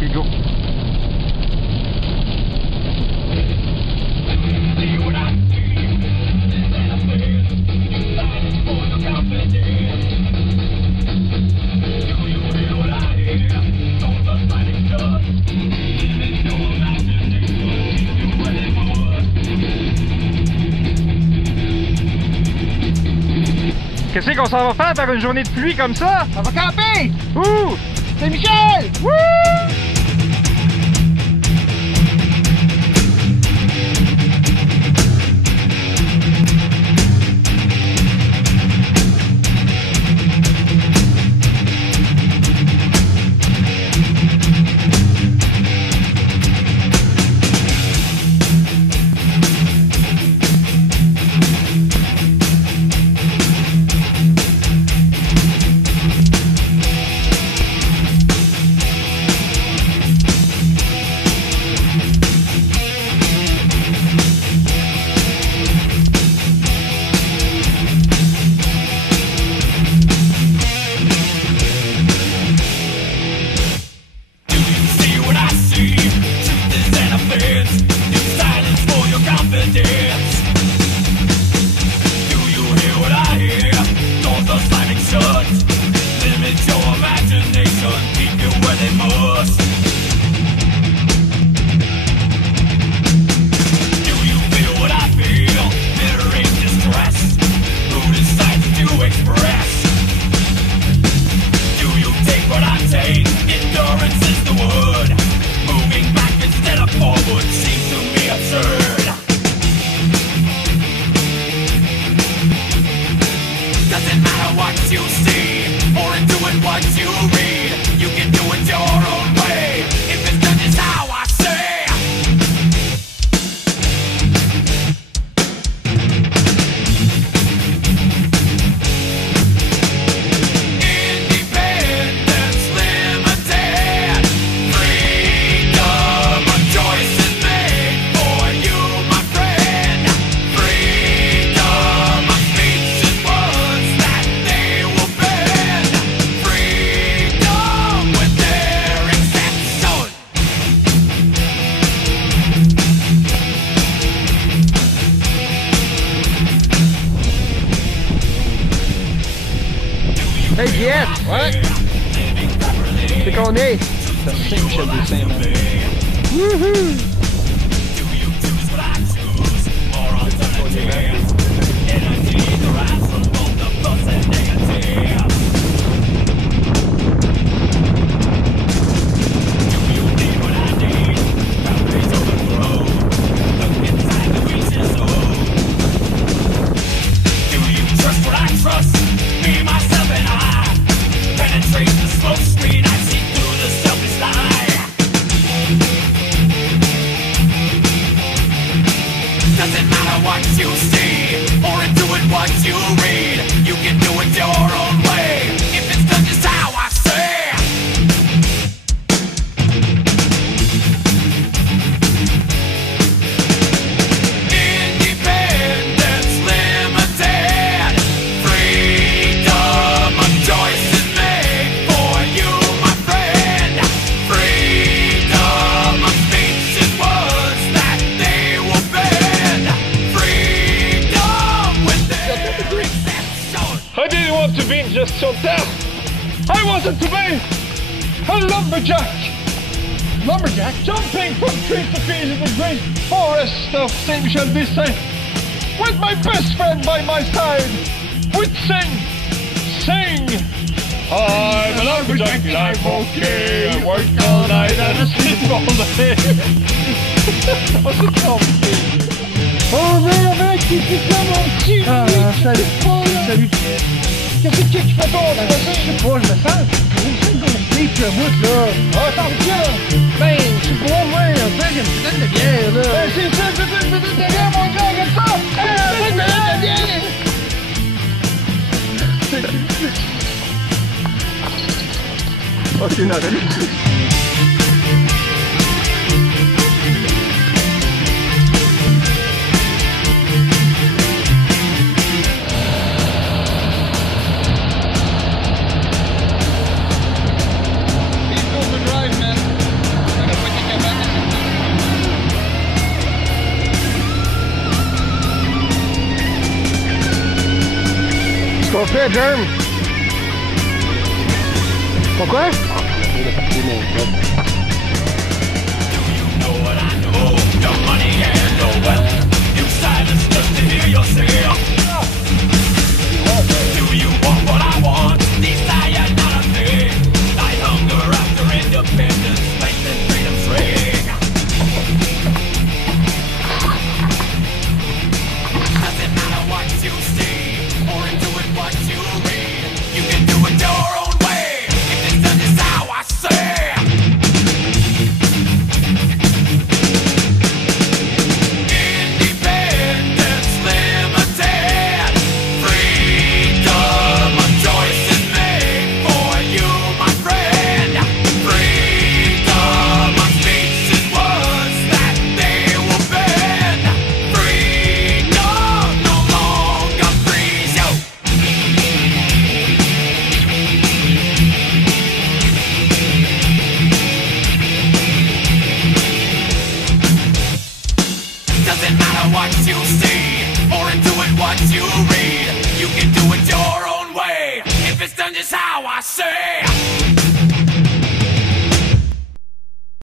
Ok, go. Qu'est-ce qu'on s'en va faire par une journée de pluie comme ça? On va camper! Ouh! St-Michel! Wouh! Hey Bière! Ouais! C'est qu'on est? C'est St-Michel de Saint-Michel. Wouhou! Doesn't matter what you see, or into it what you read. You can do it your own way, if it's done just how I say. Independence limited, freedom of choice is made for you, my friend. Freedom of speech is words that they will bend. I didn't want to be just your death. I wanted to be a lumberjack. Lumberjack? Jumping from tree to tree in the great forest of St-Michel with my best friend by my side. We'd sing. I'm a lumberjack and I'm okay. I work all night and I sleep all day. What's it called? Oh mais avec, c'est ça mon petit! Salut. Qu'est-ce que tu fais toi? Je sais pas, je me sens gonflé que moi là. Ah, t'en viens! Ben, je sais pas, moi, un peu, j'ai une petite de bière là. Ben, c'est ça, une petite de bière, mon gars, regarde ça! Une petite de bière! Oh, c'est une arrête. plus à germ. Pourquoi? Doesn't matter what you see, or into it what you read. You can do it your own way, if it's done just how I say.